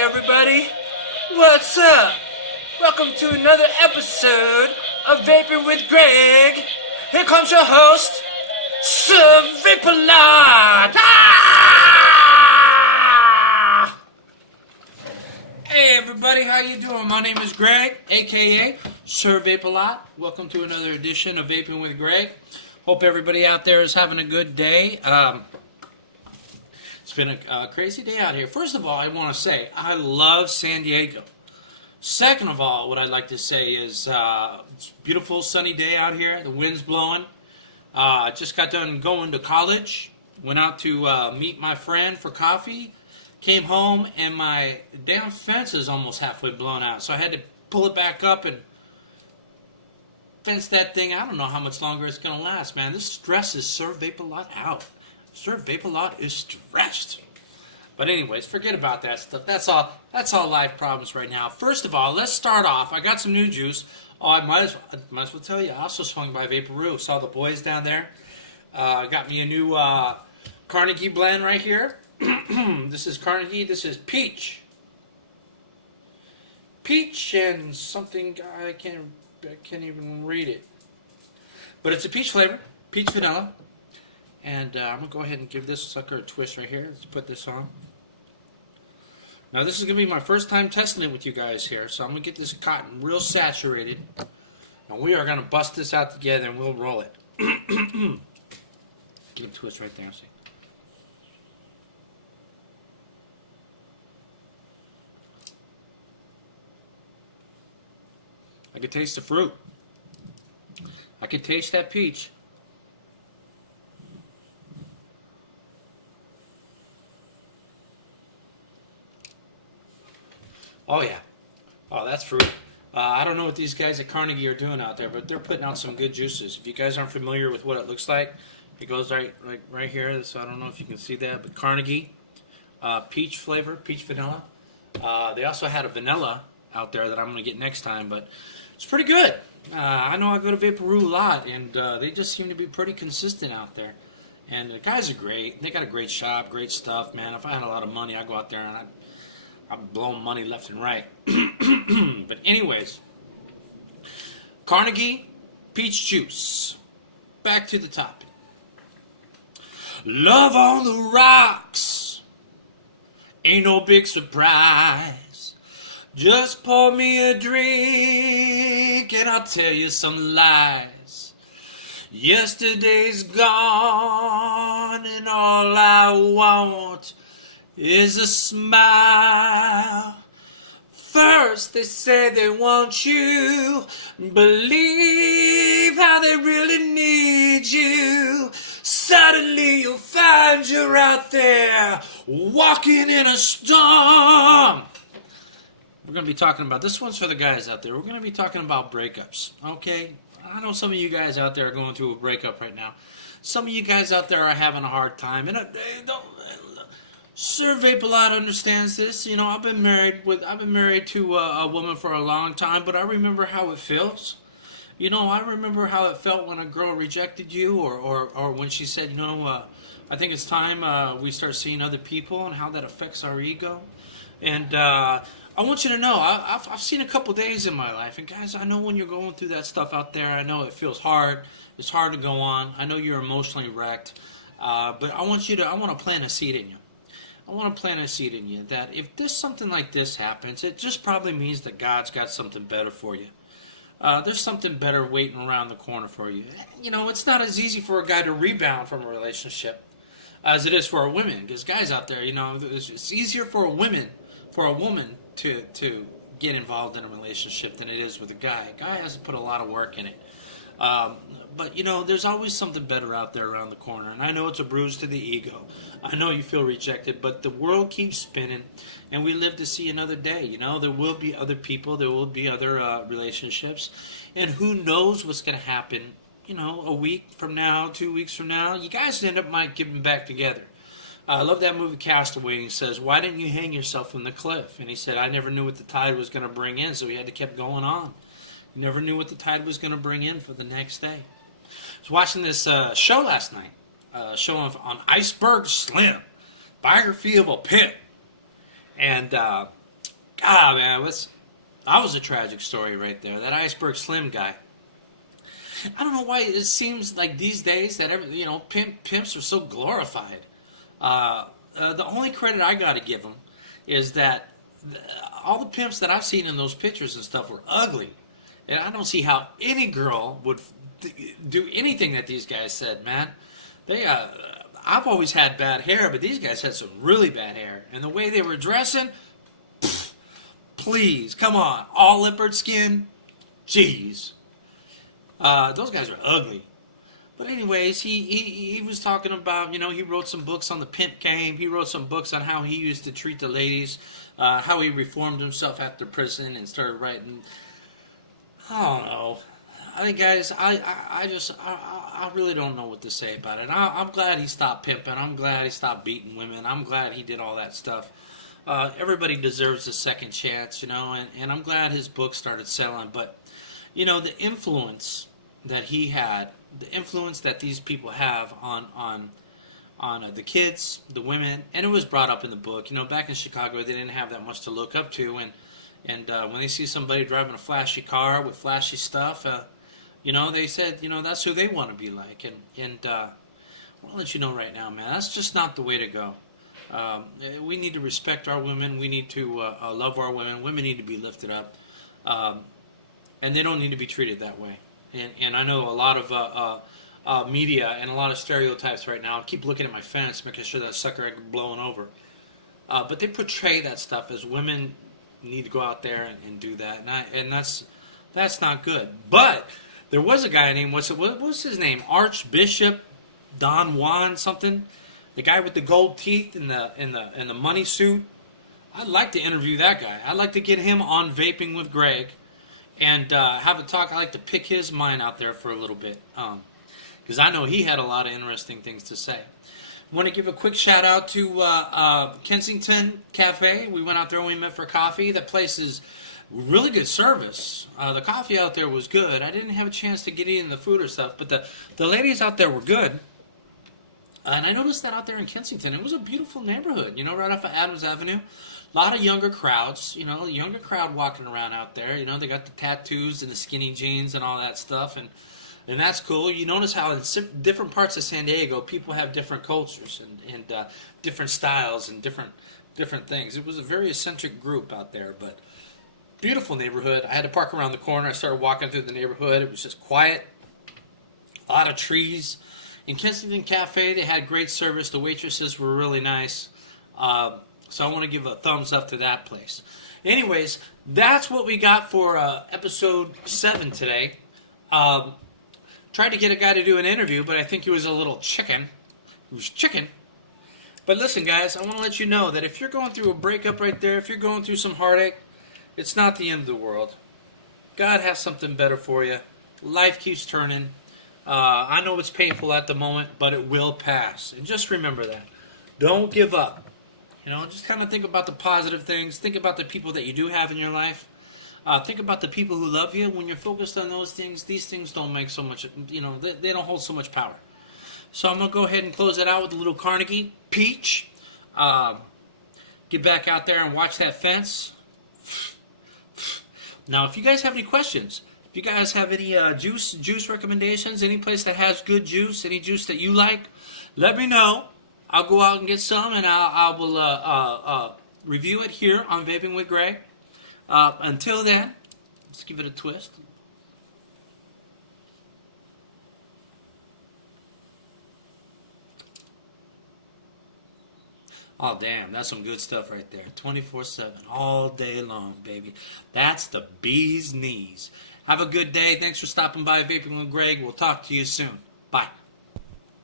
everybody. What's up? Welcome to another episode of Vaping with Greg. Here comes your host, Sir Vaporlot. Hey everybody, how you doing? My name is Greg, aka Sir Vaporlot. Welcome to another edition of Vaping with Greg. Hope everybody out there is having a good day. It's been a crazy day out here. First of all, I want to say I love San Diego. Second of all, what I'd like to say is it's a beautiful sunny day out here. The wind's blowing. I just got done going to college. Went out to meet my friend for coffee. Came home and my damn fence is almost halfway blown out. So I had to pull it back up and fence that thing. I don't know how much longer it's going to last, man. This stresses Sir Vaporlot out. Sir Vaporlot is stressed. But anyways, forget about that stuff. That's all life problems right now. First of all, let's start off. I got some new juice. Oh, I might as well tell you. I also swung by Vaporoo. Saw the boys down there. Got me a new Carnegie blend right here. This is Carnegie. This is peach. Peach and something. I can't even read it. But it's a peach flavor. Peach vanilla. And I'm going to go ahead and give this sucker a twist right here. Let's put this on. Now this is going to be my first time testing it with you guys here. So I'm going to get this cotton real saturated. And we are going to bust this out together and we'll roll it. Give it a twist right there. See? I can taste the fruit. I can taste that peach. Oh yeah. Oh, that's fruit. I don't know what these guys at Carnegie are doing out there, but they're putting out some good juices. If you guys aren't familiar with what it looks like, it goes right here. So I don't know if you can see that, but Carnegie, peach flavor, peach vanilla. They also had a vanilla out there that I'm going to get next time, but it's pretty good. I know I go to Vaporoo a lot, and they just seem to be pretty consistent out there. And the guys are great. They got a great shop, great stuff, man. If I had a lot of money, I'd go out there and I'd blow money left and right. But anyways, Carnegie peach juice. Back to the topic. Love on the rocks. Ain't no big surprise. Just pour me a drink and I'll tell you some lies. Yesterday's gone and all I want is a smile. First they say they want you, believe how they really need you. Suddenly you'll find you're out there walking in a storm. We're going to be talking about, this one's for the guys out there, we're going to be talking about breakups, okay? I know some of you guys out there are going through a breakup right now. Some of you guys out there are having a hard time, and Sir Vaporlot understands this. You know, I've been married to a woman for a long time, but I remember how it feels. You know, I remember how it felt when a girl rejected you, or when she said, you know, I think it's time we start seeing other people and how that affects our ego. And I want you to know, I've seen a couple days in my life, and guys, I know when you're going through that stuff out there, I know it feels hard. It's hard to go on. I know you're emotionally wrecked, but I want to plant a seed in you. I want to plant a seed in you that if something like this happens, it just probably means that God's got something better for you. There's something better waiting around the corner for you. You know, it's not as easy for a guy to rebound from a relationship as it is for a woman. Because guys out there, you know, it's easier for a woman to get involved in a relationship than it is with a guy. A guy has to put a lot of work in it. But, you know, there's always something better out there around the corner. And I know it's a bruise to the ego. I know you feel rejected, but the world keeps spinning, and we live to see another day. You know, there will be other people. There will be other relationships. And who knows what's going to happen, you know, a week from now, 2 weeks from now. You guys might get back together. I love that movie Castaway. He says, why didn't you hang yourself from the cliff? And he said, I never knew what the tide was going to bring in, so he had to keep going on. He never knew what the tide was going to bring in for the next day. I was watching this show last night, show on Iceberg Slim, biography of a pimp. And Ah, man, that was a tragic story right there. That Iceberg Slim guy. I don't know why it seems like these days that pimps are so glorified. The only credit I got to give them is that all the pimps that I've seen in those pictures and stuff were ugly, and I don't see how any girl would do anything that these guys said. Man, they I've always had bad hair, but these guys had some really bad hair, and the way they were dressing, please, come on, all leopard skin, jeez. Those guys are ugly. But anyways, he was talking about, he wrote some books on the pimp game. He wrote some books on how he used to treat the ladies, how he reformed himself after prison and started writing. I don't know. I think, guys, I really don't know what to say about it. I'm glad he stopped pimping. I'm glad he stopped beating women. I'm glad he did all that stuff. Everybody deserves a second chance, and I'm glad his book started selling. But, the influence that he had, the influence that these people have on the kids, the women, and it was brought up in the book. Back in Chicago, they didn't have that much to look up to, and when they see somebody driving a flashy car with flashy stuff, they said, that's who they want to be like. And I want to let you know right now, man, that's just not the way to go. We need to respect our women. We need to love our women. Women need to be lifted up, and they don't need to be treated that way. And I know a lot of media and a lot of stereotypes right now. I keep looking at my fence, making sure that sucker ain't blowing over. But they portray that stuff as women need to go out there and do that, and that's not good. But there was a guy named what was his name? Archbishop Don Juan something. The guy with the gold teeth and the money suit. I'd like to interview that guy. I'd like to get him on Vaping with Greg and have a talk. I like to pick his mind out there for a little bit, because I know he had a lot of interesting things to say. I want to give a quick shout out to Kensington Cafe. We went out there and we met for coffee. That place is really good service. The coffee out there was good. I didn't have a chance to get in the food or stuff, but the ladies out there were good. And I noticed that out there in Kensington, it was a beautiful neighborhood, right off of Adams Avenue. A lot of younger crowds, younger crowd walking around out there. They got the tattoos and the skinny jeans and all that stuff, and that's cool. You notice how in different parts of San Diego, people have different cultures and different styles and different things. It was a very eccentric group out there, but beautiful neighborhood. I had to park around the corner. I started walking through the neighborhood. It was just quiet, a lot of trees. In Kensington Cafe, they had great service. The waitresses were really nice. So I want to give a thumbs up to that place. Anyways, that's what we got for episode 7 today. Tried to get a guy to do an interview, but I think he was a little chicken. He was chicken. But listen, guys, I want to let you know that if you're going through a breakup right there, if you're going through some heartache, it's not the end of the world. God has something better for you. Life keeps turning. I know it's painful at the moment, but it will pass. And just remember that. Don't give up. Just kind of think about the positive things. Think about the people that you do have in your life. Think about the people who love you. When you're focused on those things, these things don't make so much, they don't hold so much power. So I'm going to go ahead and close it out with a little Carnegie Peach. Get back out there and watch that fence. Now, if you guys have any questions, if you guys have any juice recommendations, any place that has good juice, any juice that you like, let me know. I'll go out and get some, and I will review it here on Vaping with Greg. Until then, let's give it a twist. Oh, damn, that's some good stuff right there. 24/7, all day long, baby. That's the bee's knees. Have a good day. Thanks for stopping by Vaping with Greg. We'll talk to you soon. Bye.